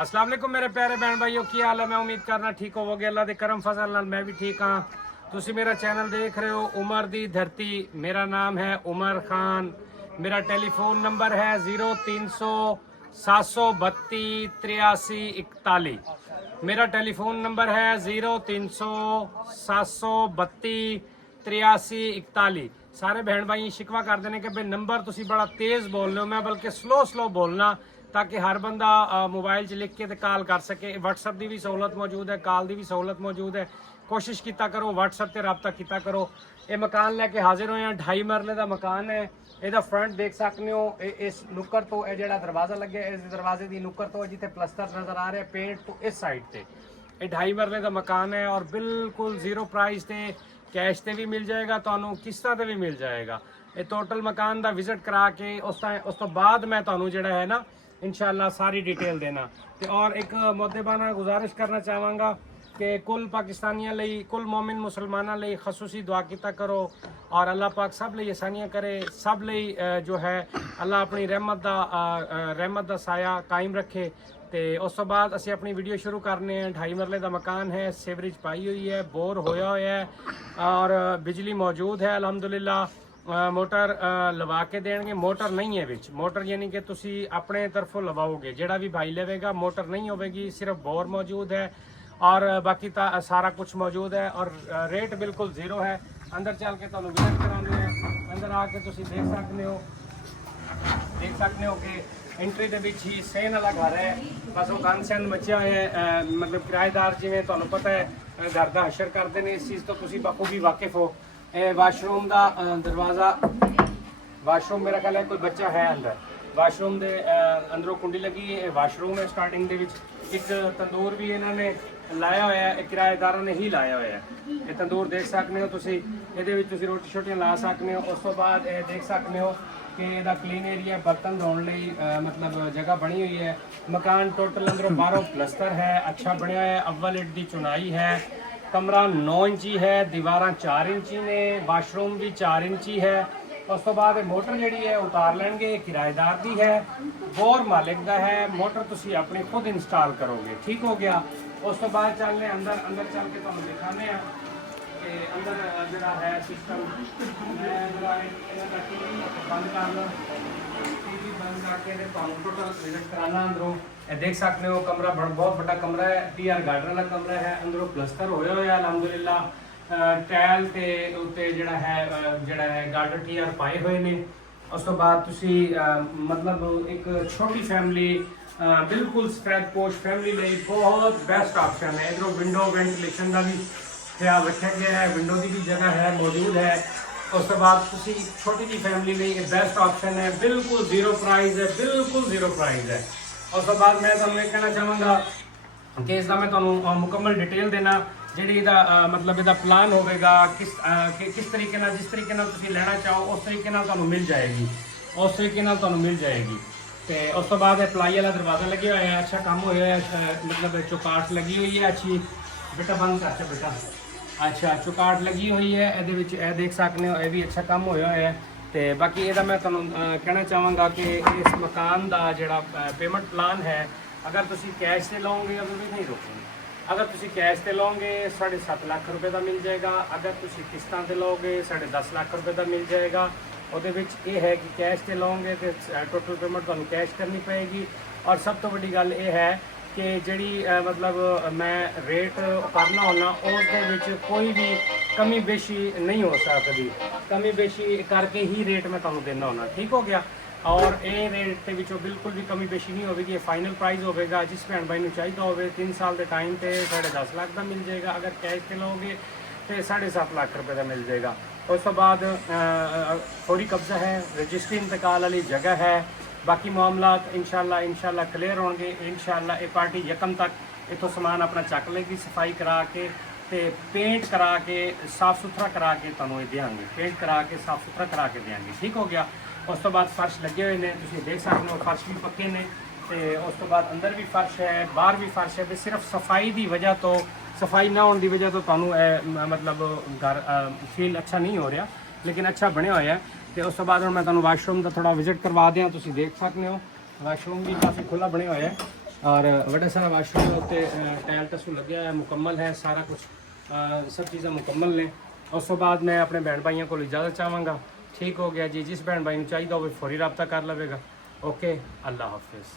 अस्सलाम वालेकुम मेरे प्यारे बहन भाइयों, की हाल है। मैं उम्मीद करना ठीक होवोगे। अल्लाह दे करम फजल नाल मैं भी ठीक हाँ। तुसी मेरा चैनल देख रहे हो उमर दी धरती। मेरा नाम है उमर खान। मेरा टेलीफोन नंबर है 0300 732 8341। मेरा टेलीफोन नंबर है 0300 732 8341। सारे बहन भाई शिकवा करते हैं कि भाई नंबर तुसी बड़ा तेज़ बोल रहे हो, मैं बल्कि स्लो बोलना ताकि हर बंदा मोबाइल च लिख के ते कॉल कर सके। व्हाट्सएप की भी सहूलत मौजूद है, कॉल की भी सहूलत मौजूद है। कोशिश किया करो व्हाट्सएप से रबता किया करो। ये मकान लैके हाजिर होए हैं। 2.5 मरले का मकान है। ਇਹਦਾ फ्रंट देख सकते हो। इस नुक्कर तो यह जो दरवाज़ा लगे, इस दरवाजे की नुक्कर तो जिथे प्लस्तर नज़र आ रहा है पेंट तो इस साइड से ये 2.5 मरले का मकान है और बिल्कुल जीरो प्राइस से कैश से भी मिल जाएगा, तो किस्तां ते भी मिल जाएगा। ये टोटल मकान का विजिट करा के उस तो बाद मैं तो जोड़ा है ना इंशाल्लाह सारी डिटेल देना। तो और एक मुद्देबाना गुजारिश करना चाहवागा कि कुल पाकिस्तानियों लई, कुल मोमिन मुसलमानों लई खसूसी दुआ किया करो और अल्लाह पाक सब लई आसानियां करे। सब लई जो है अल्लाह अपनी रहमत दा साया कायम रखे। तो उस तो बाद असी अपनी वीडियो शुरू करने हैं। 2.5 मरले का मकान है, सीवरेज पाई हुई है, बोर होया हुआ है और बिजली मौजूद है अल्हम्दुलिल्लाह। मोटर लवा के देंगे। मोटर नहीं है विच, मोटर यानी कि तुसी अपने तरफों लवाओगे। जेड़ा भी भाई लेवेगा मोटर नहीं होगी, सिर्फ बोर मौजूद है और बाकी सारा कुछ मौजूद है और रेट बिल्कुल जीरो है। अंदर चल के तुहानू विजिट कराने हैं। अंदर आके तुसी देख सकते हो कि एंट्री के विच ही सेन वाला घर है। बस वो गन सैन मचा है, मतलब किराएदार जिमें तुहानू पता है घर का हशर करते हैं। इस चीज़ तो तुसी बखूबी वाकिफ हो। वाशरूम का दरवाज़ा, वाशरूम मेरा ख्याल है कोई बच्चा है अंदर। वाशरूम के अंदरों कुंडी लगी है। वाशरूम है स्टार्टिंग के एक तंदूर भी इन्होंने लाया हुआ है, किराएदार ने ही लाया हुआ है। ये तंदूर देख सकते हो तुसी, ये रोटी शोटियाँ ला सकते हो। उस तो बाद देख सकते हो कि यदा क्लीन एरिया बर्तन धोने लई मतलब जगह बनी हुई है। मकान टोटल अंदरों 12 प्लस्तर है, अच्छा बनया है। अव्वल इट की चुनाई है। कमरा 9 इंची है, दीवार 4 इंची ने, वाशरूम भी 4 इंची है। उस तो बाद मोटर जी है उतार लेंगे, किराएदार की है, बोर मालिक का है। मोटर तुसी अपनी खुद इंस्टॉल करोगे, ठीक हो गया। उस तो बाद चलने अंदर चल के तुहानू दिखाने कि अंदर जरा है सिस्टम बंद कर लो। टीवी बंद करके टोटल विजिट कराना अंदरों। देख सकते हो कमरा बहुत बड़ा कमरा है, TR गार्डन वाला कमरा है। अंदरों प्लस्तर होया हुआ अल्हम्दुलिल्लाह। टैल ते उत्ते जिहड़ा है गार्डन TR पाए हुए ने। उस तो बाद तुसी मतलब एक छोटी फैमिली बिल्कुल स्प्रैड पोश फैमिली लिए बहुत बेस्ट ऑप्शन है। इधरों विंडो वेंटिलेशन का भी ख्याल रखा गया है, विंडो की भी जगह है मौजूद है। उस तो बाद तुसी छोटी जी फैमिली लिए बेस्ट ऑप्शन है, बिल्कुल जीरो प्राइस है, बिल्कुल जीरो प्राइस है। उस तो बाद मैं तुहानू कहना चाहांगा कि इसका मैं तुहानू मुकम्मल डिटेल देना जी मतलब इसका प्लान होगा किस तरीके नाल, जिस तरीके नाल तुसी लेना चाहो उस तरीके नाल तुहानू मिल जाएगी, उस तरीके नाल तुहानू मिल जाएगी। तो उस तो बाद प्लाई वाला दरवाज़ा लगे हुआ है, अच्छा काम होया है, मतलब चौकाट लगी हुई है अच्छी। बेटा बंद कर बेटा। अच्छा चौकाट लगी हुई है, ये देख सकते हो, ये भी अच्छा काम होया है। तो बाकी ये मैं तुहानू कहना चाहांगा कि इस मकान का जोड़ा पेमेंट प्लान है, अगर तुसी कैश से लोगे अगर भी नहीं रोकेंगे। अगर तुसी कैश से लोगे 7.5 लाख रुपए का मिल जाएगा। अगर तुसी किस्तां से लोगे 10.5 लाख रुपए का मिल जाएगा। ਉਹਦੇ ਵਿੱਚ ਇਹ ਹੈ ਕਿ कैश से लोगे तो टोटल पेमेंट ਤੁਹਾਨੂੰ कैश करनी पएगी। और सब तो बड़ी गल ये है कि जी मतलब मैं रेट करना होना उसके कोई भी कमी बेशी नहीं हो सकती, कमी बेशी करके ही रेट मैं तुहानू देना होना, ठीक हो गया। और ये रेट के विचों बिल्कुल भी कमी बेशी नहीं होगी। ये फाइनल प्राइस होगा। जिस भैन भाई को चाहिए हो 3 साल के टाइम पर 10.5 लाख का मिल जाएगा। अगर कैश से लोगे तो 7.5 लाख रुपए का मिल जाएगा। उस तो बाद फौरी कब्जा है, रजिस्ट्री इंतकाल वाली जगह है। बाकी मामलात इंशाल्लाह क्लियर होंगे। इंशाल्लाह ये पार्टी यकम तक इतों समान अपना चक लेगी, सफाई करा के ते पेंट करा के साफ़ सुथरा करा के तुहानू देंगे, पेंट करा के साफ़ सुथरा करा के देंगे, ठीक हो गया। उस तो बाद फर्श लगे हुए हैं, तुम देख सकते हो, फर्श भी पक्के ने। तो उस तो बाद अंदर भी फर्श है, बाहर भी फर्श है। सिर्फ सफाई की वजह तो, सफाई ना होने की वजह तो तुहानू मतलब घर फील अच्छा नहीं हो रहा, लेकिन अच्छा बनया हुआ है। तो उस तो बाद मैं तुहानू वाशरूम का थोड़ा विजिट करवा दें। तुम देख सकते हो वाशरूम भी काफ़ी खुला बनया हुआ है। ਔਰ ਵੱਡਾ ਸਾਰਾ ਵਾਸ਼ਰੂਮ ਦੇ ਉੱਤੇ ਟਾਇਲ ਟਸੂ ਲੱਗਿਆ ਹੋਇਆ ਮੁਕੰਮਲ ਹੈ ਸਾਰਾ ਕੁਝ ਸਭ ਚੀਜ਼ਾਂ ਮੁਕੰਮਲ ਨੇ। ਉਸ ਤੋਂ ਬਾਅਦ ਮੈਂ ਆਪਣੇ ਭੈਣ ਭਾਈਆਂ ਕੋਲ ਇਜਾਜ਼ਤ ਚਾਹਾਂਗਾ। ਠੀਕ ਹੋ ਗਿਆ ਜੀ, ਜਿਸ ਭੈਣ ਭਾਈ ਨੂੰ ਚਾਹੀਦਾ ਹੋਵੇ ਫੌਰੀ ਰਾਬਤਾ ਕਰ ਲਵੇਗਾ। ਓਕੇ, ਅੱਲਾ ਹਾਫਿਜ਼।